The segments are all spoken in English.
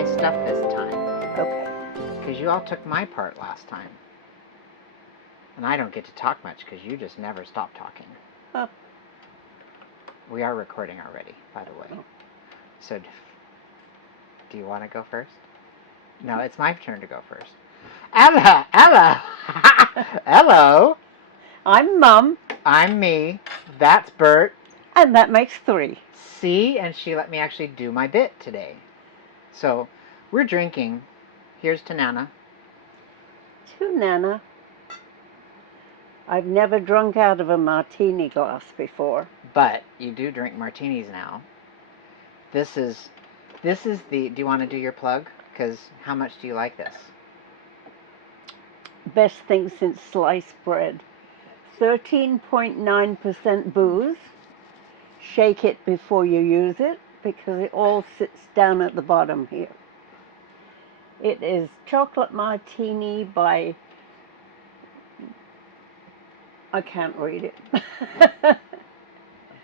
my stuff this time. Okay. Because you all took my part last time. And I don't get to talk much because you just never stop talking. Oh. We are recording already, by the way. Oh. So, do you want to go first? No, it's my turn to go first. Ella! Hello! I'm Mum. I'm me. That's Bert. And that makes 3. See? And she let me actually do my bit today. So, we're drinking. Here's to Nana. To Nana. I've never drunk out of a martini glass before. But you do drink martinis now. This is the, do you want to do your plug? Because how much do you like this? Best thing since sliced bread. 13.9% booze. Shake it before you use it because it all sits down at the bottom here. It is chocolate martini by, I can't read it.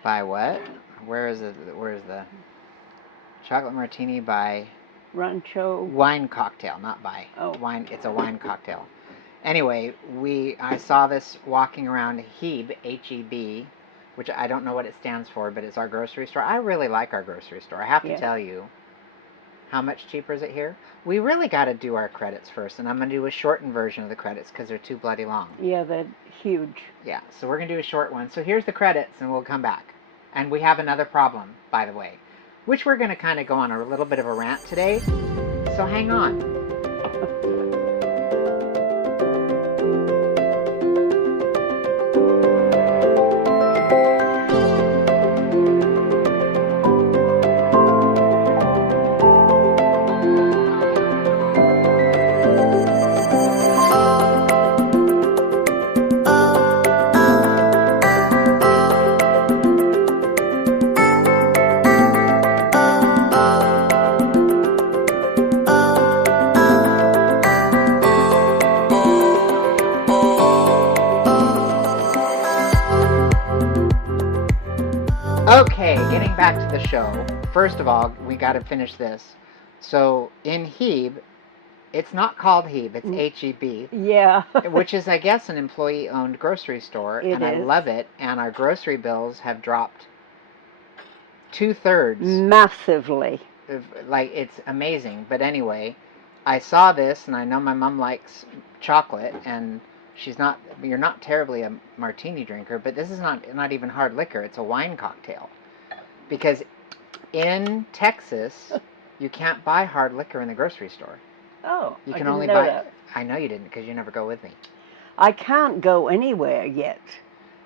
By what? Where is the chocolate martini by Rancho wine cocktail, not by wine. It's a wine cocktail. Anyway, I saw this walking around Heb, H-E-B, which I don't know what it stands for, but it's our grocery store. I really like our grocery store. I have to tell you. How much cheaper is it here? We really got to do our credits first, and I'm going to do a shortened version of the credits because they're too bloody long. Yeah, they're huge. Yeah, so we're going to do a short one. So here's the credits, and we'll come back. And we have another problem, by the way, which we're going to kind of go on a little bit of a rant today. So hang on. Okay, getting back to the show. First of all, we got to finish this. So in Heb, it's not called Heb, it's H-E-B. Yeah. Which is, I guess, an employee-owned grocery store, and I love it. And our grocery bills have dropped 2/3. Massively. Like, it's amazing. But anyway, I saw this, and I know my mom likes chocolate, and you're not terribly a martini drinker, but this is not even hard liquor. It's a wine cocktail. Because in Texas, you can't buy hard liquor in the grocery store. Oh, you I can didn't only know buy. that. I know you didn't because you never go with me. I can't go anywhere yet.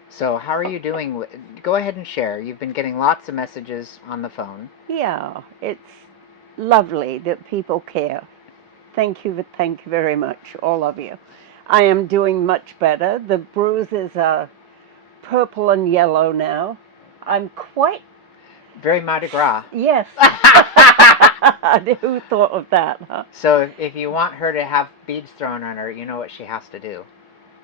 So how are you doing? Go ahead and share. You've been getting lots of messages on the phone. Yeah, it's lovely that people care. Thank you very much, all of you. I am doing much better. The bruises are purple and yellow now. I'm quite... Very Mardi Gras. Yes. Who thought of that, huh? So if you want her to have beads thrown on her, you know what she has to do.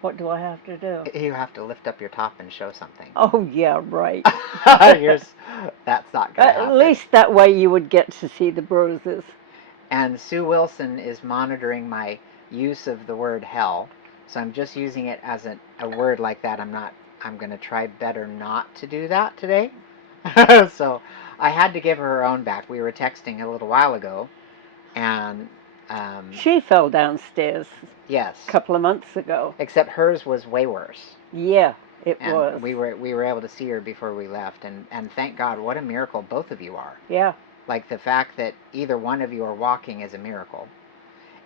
What do I have to do? You have to lift up your top and show something. Oh, yeah, right. That's not going to happen. At least that way you would get to see the bruises. And Sue Wilson is monitoring my use of the word hell. So I'm just using it as a word like that. I'm going to try better not to do that today. So I had to give her own back. We were texting a little while ago. And she fell downstairs. Yes. A couple of months ago. Except hers was way worse. Yeah, it was. We were able to see her before we left. And thank God, what a miracle both of you are. Yeah. Like the fact that either one of you are walking is a miracle.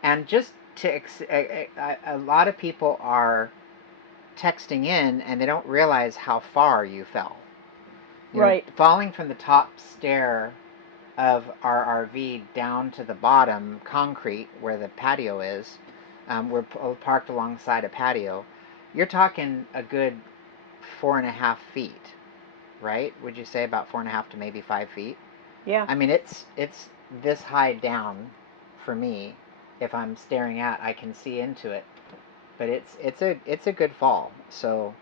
And just a lot of people are texting in and they don't realize how far you fell. Right. Falling from the top stair of our RV down to the bottom concrete where the patio is. We're parked alongside a patio. You're talking a good 4.5 feet, right? Would you say about 4.5 to maybe 5 feet? Yeah. I mean, it's this high down for me. If I'm staring out, I can see into it. But it's a good fall. So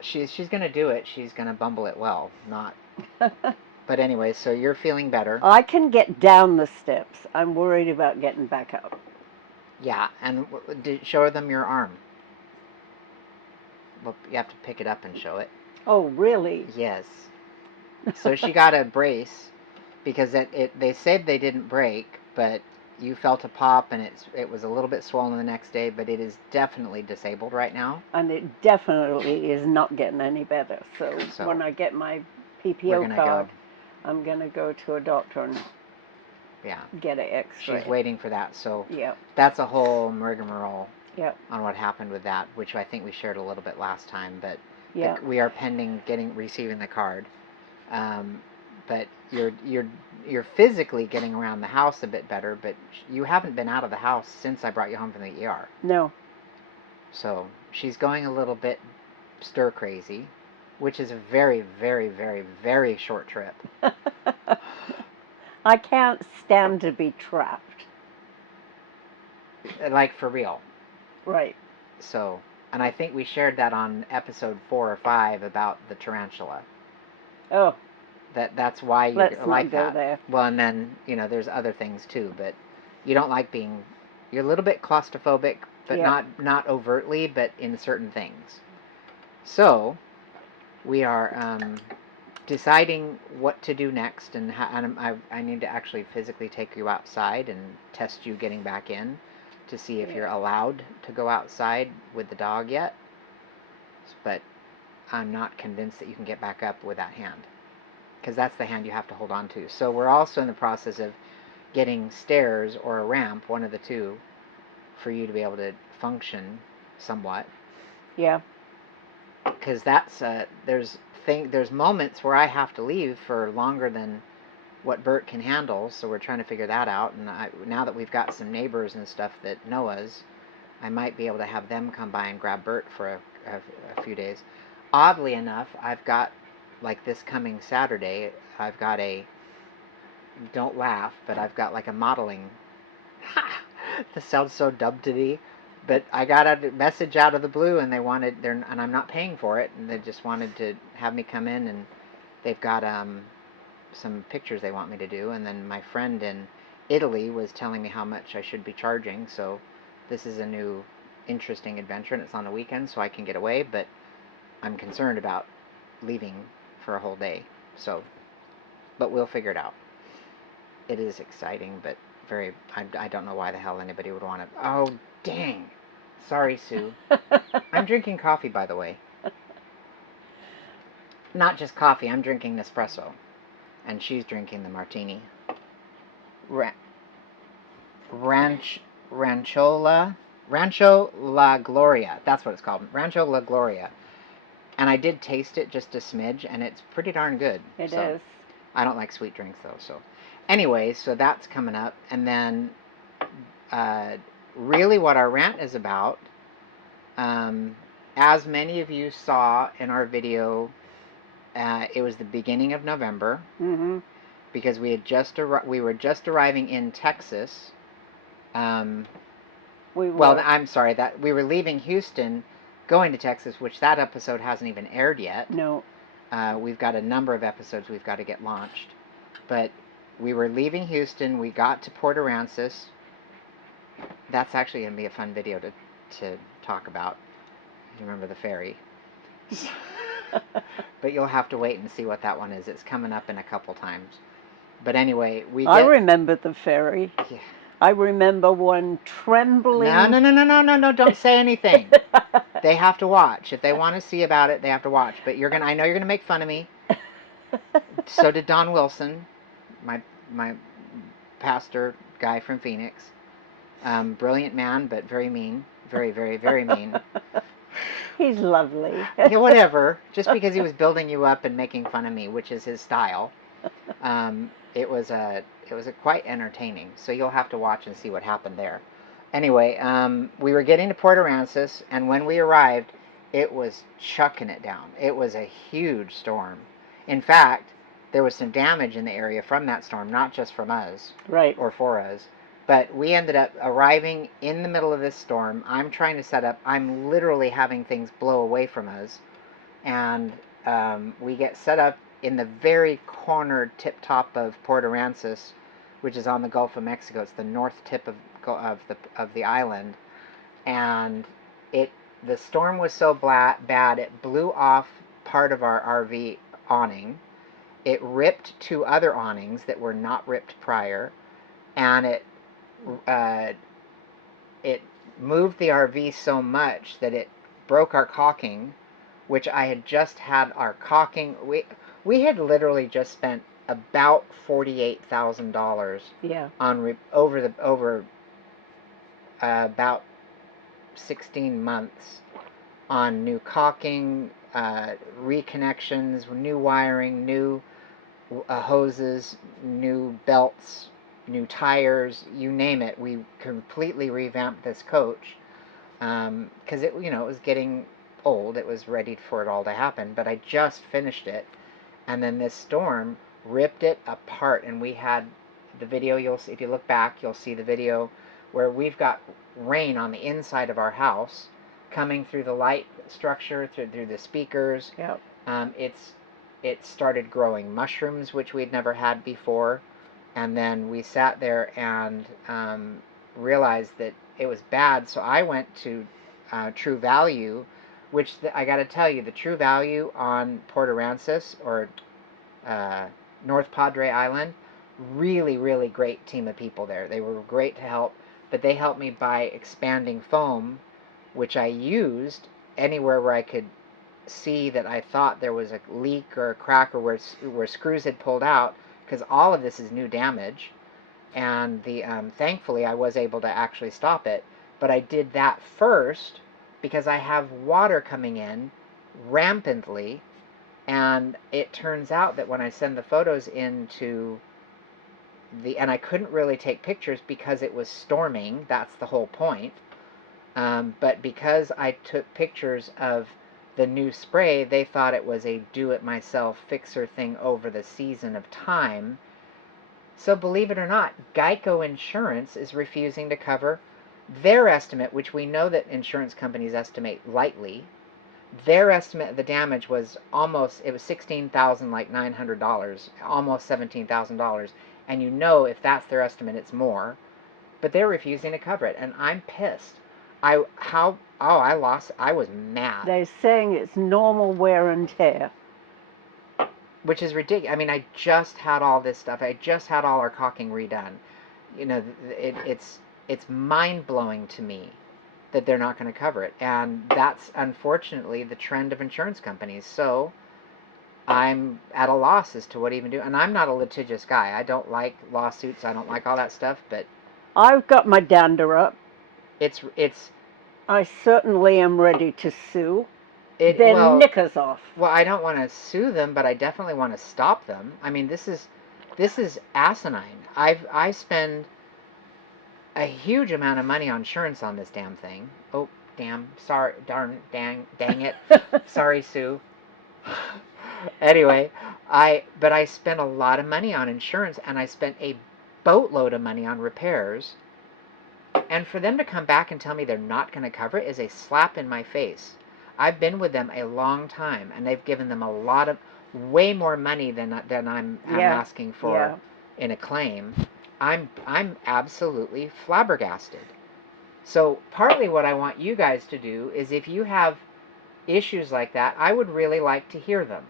she's gonna do it. She's gonna bumble it well, not. But But anyway, so you're feeling better. I can get down the steps. I'm worried about getting back up. Yeah, and show them your arm. Well, you have to pick it up and show it. Oh, really? Yes. So she got a brace because they said they didn't break, but you felt a pop and it was a little bit swollen the next day, but it is definitely disabled right now. And it definitely is not getting any better. So when I get my PPO card, I'm going to go to a doctor and get an X-ray. She's waiting for that. So yeah, that's a whole rigmarole on what happened with that, which I think we shared a little bit last time, but we are pending receiving the card. But you're physically getting around the house a bit better, but you haven't been out of the house since I brought you home from the ER. No. So she's going a little bit stir crazy, which is a very, very, very, very short trip. I can't stand to be trapped. Like, for real. Right. So, and I think we shared that on episode 4 or 5 about the tarantula. Oh. That's why you like that. Go there. Well, and then, there's other things too, but you don't like you're a little bit claustrophobic, but not overtly, but in certain things. So, we are deciding what to do next, and I need to actually physically take you outside and test you getting back in to see if you're allowed to go outside with the dog yet. But I'm not convinced that you can get back up with that hand, because that's the hand you have to hold on to. So we're also in the process of getting stairs or a ramp, one of the two, for you to be able to function somewhat. Yeah. Because that's there's moments where I have to leave for longer than what Bert can handle, so we're trying to figure that out. And now that we've got some neighbors and stuff that know us, I might be able to have them come by and grab Bert for a few days. Oddly enough, I've got, like, this coming Saturday, I've got don't laugh, but I've got like a modeling. This sounds so dumb to me, but I got a message out of the blue, and and I'm not paying for it, and they just wanted to have me come in, and they've got some pictures they want me to do, and then my friend in Italy was telling me how much I should be charging, so this is a new interesting adventure, and it's on the weekend, so I can get away, but I'm concerned about leaving for a whole day, but we'll figure it out. It is exciting, but I don't know why the hell anybody would want to. Oh, dang. Sorry, Sue. I'm drinking coffee, by the way. Not just coffee, I'm drinking Nespresso. And she's drinking the martini. Rancho La Gloria. That's what it's called. Rancho La Gloria. And I did taste it just a smidge, and it's pretty darn good. It is. I don't like sweet drinks, though, so. Anyway, so that's coming up. And then really what our rant is about, as many of you saw in our video, it was the beginning of November. Mm-hmm. Because we were just arriving in Texas. Well, I'm sorry, that we were leaving Houston, going to Texas, which that episode hasn't even aired yet. No. We've got a number of episodes we've got to get launched. But we were leaving Houston. We got to Port Aransas. That's actually going to be a fun video to talk about. You remember the ferry. But you'll have to wait and see what that one is. It's coming up in a couple times. But anyway, I remember the ferry. Yeah. I remember one trembling. No, don't say anything. They have to watch. If they want to see about it, they have to watch. But I know you're gonna make fun of me. So did Don Wilson, my pastor guy from Phoenix. Brilliant man, but very mean. Very, very, very mean. He's lovely. Yeah, whatever. Just because he was building you up and making fun of me, which is his style. It was quite entertaining. So you'll have to watch and see what happened there. Anyway, we were getting to Port Aransas, and when we arrived, it was chucking it down. It was a huge storm. In fact, there was some damage in the area from that storm, not just from us, right, or for us. But we ended up arriving in the middle of this storm. I'm trying to set up. I'm literally having things blow away from us. And we get set up in the very corner tip top of Port Aransas, which is on the Gulf of Mexico. It's the north tip of the island, and the storm was so bad it blew off part of our RV awning. It ripped two other awnings that were not ripped prior, and uh, it moved the RV so much that it broke our caulking, which I had just had our caulking. We had literally just spent about $48,000 Yeah. on over about 16 months on new caulking, reconnections, new wiring, new hoses, new belts, new tires, you name it. We completely revamped this coach because it was getting old. It was ready for it all to happen. But I just finished it, and then this storm ripped it apart. And we had the video. If you look back, you'll see the video where we've got rain on the inside of our house coming through the light structure, through the speakers. Yep. It started growing mushrooms, which we'd never had before, and then we sat there and realized that it was bad. So I went to True Value, which I got to tell you, the True Value on Port Aransas or North Padre Island, really, really great team of people there. They were great to help, but they helped me buy expanding foam, which I used anywhere where I could see that I thought there was a leak or a crack or where screws had pulled out, because all of this is new damage, and thankfully I was able to actually stop it. But I did that first because I have water coming in rampantly, and it turns out that when I send the photos into and I couldn't really take pictures because it was storming, that's the whole point, but because I took pictures of the new spray, they thought it was a do-it-myself fixer thing over the season of time. So believe it or not, Geico Insurance is refusing to cover their estimate, which we know that insurance companies estimate lightly. Their estimate of the damage was it was $16,900, almost $17,000. And if that's their estimate, it's more. But they're refusing to cover it, and I'm pissed. I was mad. They're saying it's normal wear and tear. Which is ridiculous. I mean, I just had all this stuff. I just had all our caulking redone. It's mind-blowing to me that they're not going to cover it. And that's unfortunately the trend of insurance companies. So I'm at a loss as to what to even do. And I'm not a litigious guy. I don't like lawsuits. I don't like all that stuff. But I've got my dander up. it's I certainly am ready to sue. Their knickers off. Well, I don't want to sue them, but I definitely want to stop them. I mean, this is asinine. I spend a huge amount of money on insurance on this damn thing. Oh, damn. Sorry. Dang it. Sorry, Sue. Anyway, but I spent a lot of money on insurance, and I spent a boatload of money on repairs. And for them to come back and tell me they're not going to cover it is a slap in my face. I've been with them a long time, and they've given them way more money than I'm asking for in a claim. I'm absolutely flabbergasted. So partly what I want you guys to do is, if you have issues like that, I would really like to hear them.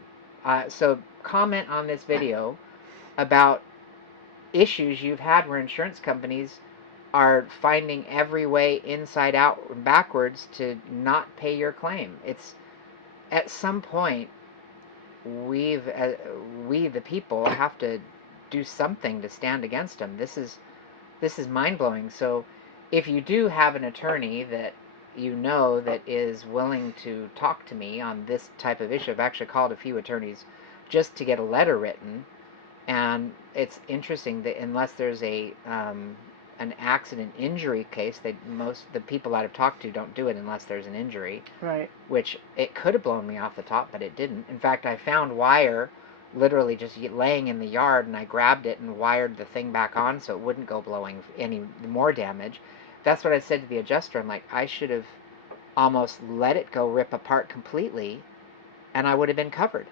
So comment on this video about issues you've had where insurance companies are finding every way inside out and backwards to not pay your claim. It's at some point we the people have to do something to stand against them. This is mind-blowing. So if you do have an attorney that that is willing to talk to me on this type of issue, I've actually called a few attorneys just to get a letter written, and it's interesting that unless there's an accident injury case, most the people I've talked to don't do it unless there's an injury. Right. Which it could have blown me off the top, but it didn't. In fact, I found wire literally just laying in the yard, and I grabbed it and wired the thing back on so it wouldn't go blowing any more damage. That's what I said to the adjuster. I'm like, I should have almost let it go rip apart completely, and I would have been covered.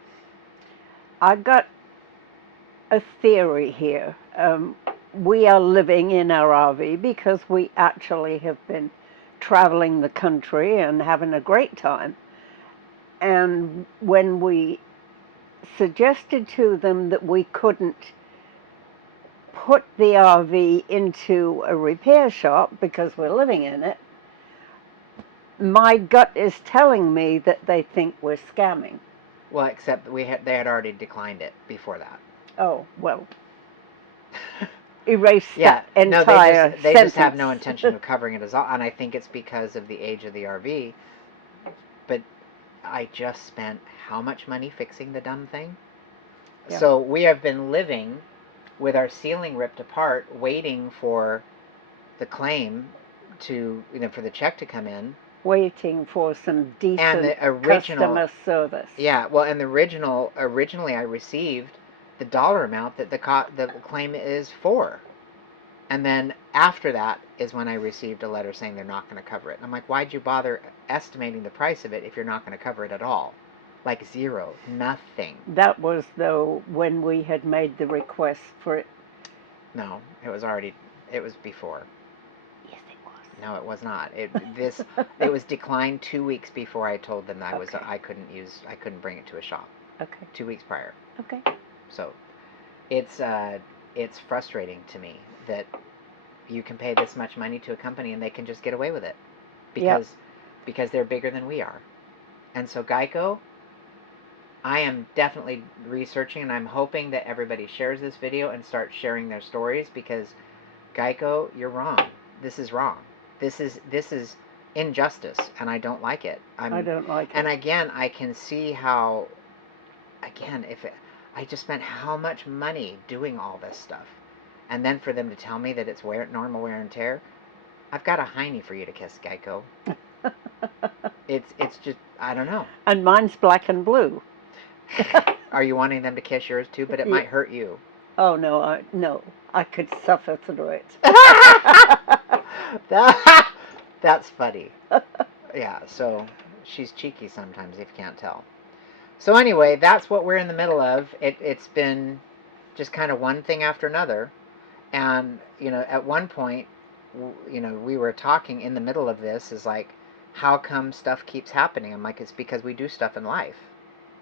I got a theory here. We are living in our RV because we actually have been traveling the country and having a great time. And when we suggested to them that we couldn't put the RV into a repair shop because we're living in it, my gut is telling me that they think we're scamming. Well, except they had already declined it before that. Oh, well. Erase Yeah, that no, entire they sentence. just have no intention of covering it as all, and I think it's because of the age of the RV. But I just spent how much money fixing the dumb thing? Yeah. So we have been living with our ceiling ripped apart, waiting for the claim to, for the check to come in. Waiting for some decent And the original customer service. Yeah, well, and originally I received the dollar amount that the claim is for. And then after that is when I received a letter saying they're not going to cover it. And I'm like, why'd you bother estimating the price of it if you're not going to cover it at all? Like zero, nothing. That was, though, when we had made the request for it. No, it was before. Yes, it was. No, it was not. It was declined 2 weeks before I told them that Okay. I couldn't bring it to a shop. Okay. 2 weeks prior. Okay. So, it's frustrating to me that you can pay this much money to a company and they can just get away with it because they're bigger than we are. And so Geico, I am definitely researching, and I'm hoping that everybody shares this video and starts sharing their stories, because Geico, you're wrong. This is wrong. This is injustice, and I don't like it. I don't like it. And again, I can see how, I just spent how much money doing all this stuff, and then for them to tell me that it's normal wear and tear, I've got a hiney for you to kiss, Geico. It's just, I don't know. And mine's black and blue. Are you wanting them to kiss yours too? But it might hurt you. Oh, no, no. I could suffer through it. That's funny. Yeah, so she's cheeky sometimes if you can't tell. So anyway, that's what we're in the middle of. It's been just kind of one thing after another. And, at one point, we were talking in the middle of this, is like, how come stuff keeps happening? I'm like, it's because we do stuff in life.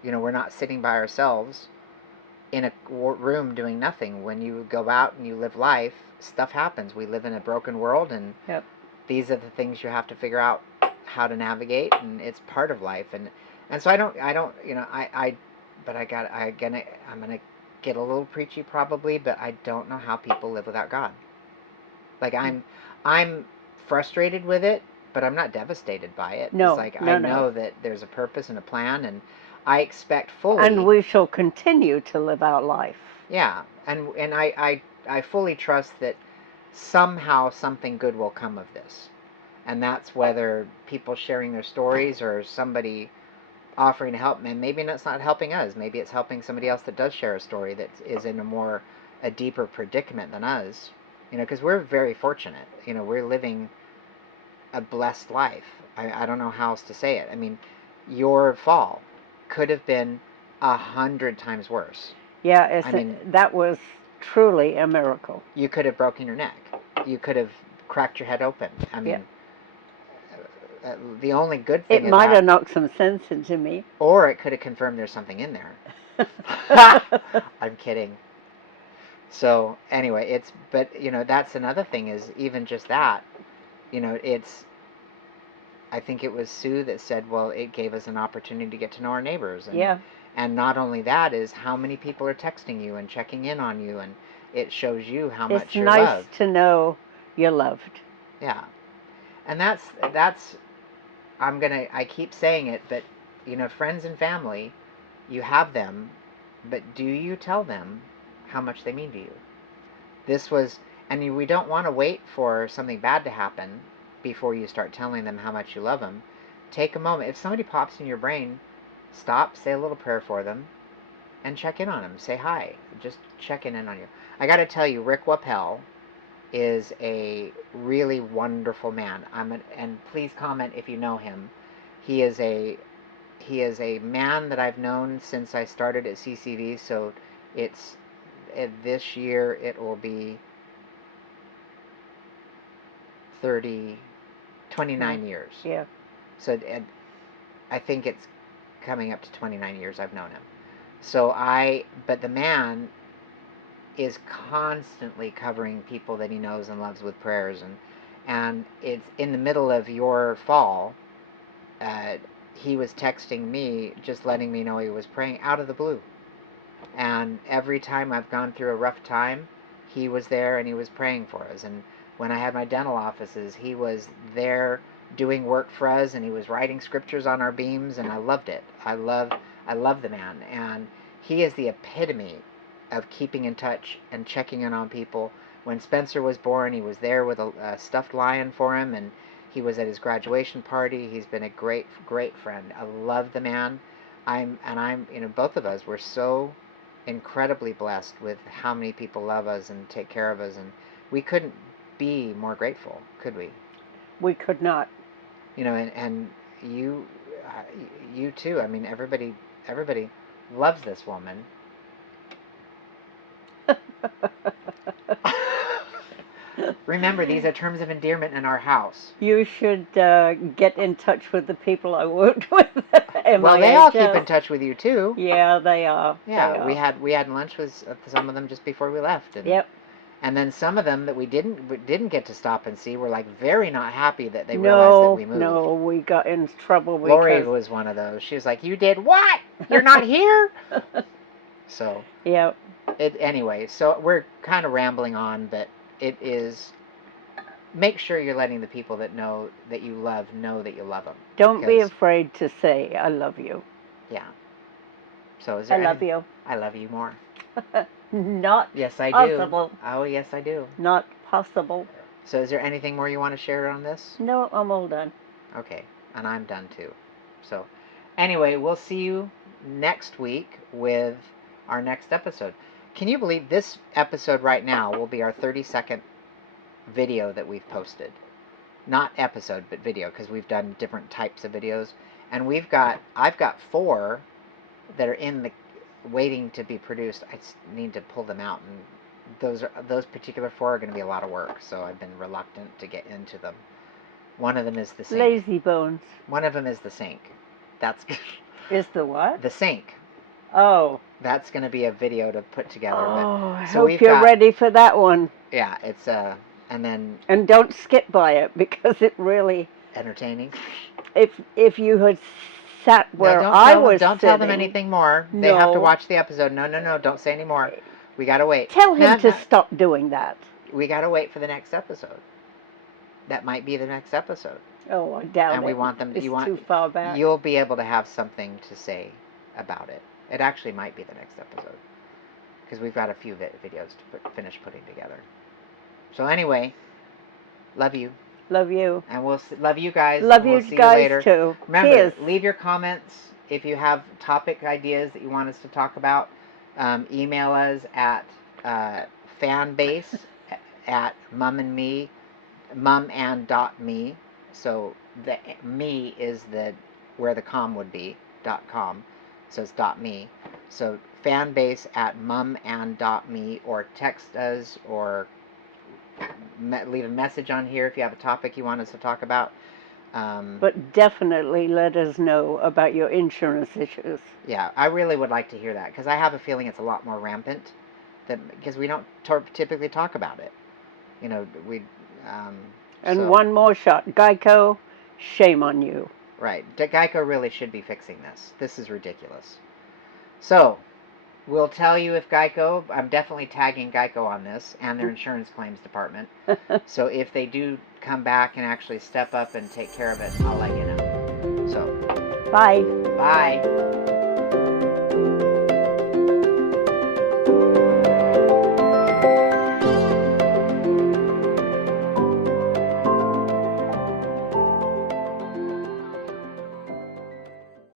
We're not sitting by ourselves in a room doing nothing. When you go out and you live life, stuff happens. We live in a broken world, and these are the things you have to figure out how to navigate, and it's part of life. And so I'm gonna get a little preachy probably, but I don't know how people live without God. Like, I'm frustrated with it, but I'm not devastated by it. No, it's like, I know that there's a purpose and a plan, and I expect fully. And we shall continue to live our life. Yeah, and I fully trust that somehow something good will come of this. And that's whether people sharing their stories or somebody offering to help. And maybe it's not helping us. Maybe it's helping somebody else that does share a story that is in a deeper predicament than us. Because we're very fortunate. We're living a blessed life. I don't know how else to say it. I mean, your fall could have been 100 times worse. Yeah, that was truly a miracle. You could have broken your neck. You could have cracked your head open. I mean, the only good thing it might have knocked some sense into me. Or it could have confirmed there's something in there. I'm kidding. So anyway, but that's another thing, is even just that, I think it was Sue that said, well, it gave us an opportunity to get to know our neighbors. And not only that, is how many people are texting you and checking in on you, and it shows you how much you're loved. It's nice to know you're loved. Yeah. And that's I keep saying it, but friends and family, you have them, but do you tell them how much they mean to you? And we don't want to wait for something bad to happen before you start telling them how much you love them. Take a moment. If somebody pops in your brain, stop, say a little prayer for them, and check in on them. Say hi. Just checking in on you. I got to tell you, Rick Wappel is a really wonderful man. And please comment if you know him. He is a he is a man that I've known since I started at CCV. So it's this year it will be 29 years. Yeah. So I think it's coming up to 29 years I've known him. So but the man is constantly covering people that he knows and loves with prayers, and it's in the middle of your fall. He was texting me, just letting me know he was praying out of the blue. And every time I've gone through a rough time, he was there and he was praying for us. And when I had my dental offices, he was there doing work for us, and he was writing scriptures on our beams, and I loved it. I love the man, and he is the epitome of keeping in touch and checking in on people. When Spencer was born, he was there with a stuffed lion for him, and he was at his graduation party. He's been a great friend. I love the man. I'm both of us were so incredibly blessed with how many people love us and take care of us, and we couldn't be more grateful, could we? We could not. And you too. I mean, everybody loves this woman. Remember, these are terms of endearment in our house. You should get in touch with the people I worked with. Well, they all keep in touch with you too. Yeah, they are. Yeah, they are. we had lunch with some of them just before we left. And, yep. And then some of them that we didn't get to stop and see were like very not happy that they realized that we moved. No, we got in trouble. Lori was one of those. She was like, "You did what? You're not here." So. Yep. Anyway, so we're kind of rambling on, but it is. Make sure you're letting the people that know that you love know that you love them. Don't be afraid to say, "I love you." Yeah. So is there? I love you. I love you more. Not yes, I possible. do. Oh, yes, I do. Not possible. So is there anything more you want to share on this? No, I'm all done. Okay, and I'm done too. So anyway, we'll see you next week with our next episode. Can you believe this episode right now will be our 32nd video that we've posted? Not episode, but video, because we've done different types of videos. And I've got 4 that are in the waiting to be produced. I just need to pull them out, and those particular 4 are going to be a lot of work, so I've been reluctant to get into them. One of them is the sink. Lazy bones. One of them is the sink. That's is the what? The sink. Oh. That's going to be a video to put together. Oh, I hope you're ready for that one. Yeah, it's and then. And don't skip by it, because it really. Entertaining. If you had sat where I was don't sitting, tell them anything more. No. They have to watch the episode. No, don't say any more. We gotta wait. Tell him to stop doing that. We gotta wait for the next episode. That might be the next episode. Oh, I doubt it. And we want them. It's too far back. You'll be able to have something to say about it. It actually might be the next episode, because we've got a few videos to finish putting together. So anyway, love you. Love you. And we'll love you guys. Love we'll you see guys you later. too. Remember, Cheers. Leave your comments if you have topic ideas that you want us to talk about. Email us at fanbase at mumand.me. So the me is where the com would be, .com. So it's .me. So fanbase at mumand.me, or text us, or leave a message on here if you have a topic you want us to talk about. But definitely let us know about your insurance issues. Yeah, I really would like to hear that, because I have a feeling it's a lot more rampant, because we don't typically talk about it. And one more shot. Geico, shame on you. Right. Geico really should be fixing this. This is ridiculous. So, we'll tell you if Geico, I'm definitely tagging Geico on this, and their insurance claims department. So if they do come back and actually step up and take care of it, I'll let you know. So. Bye. Bye.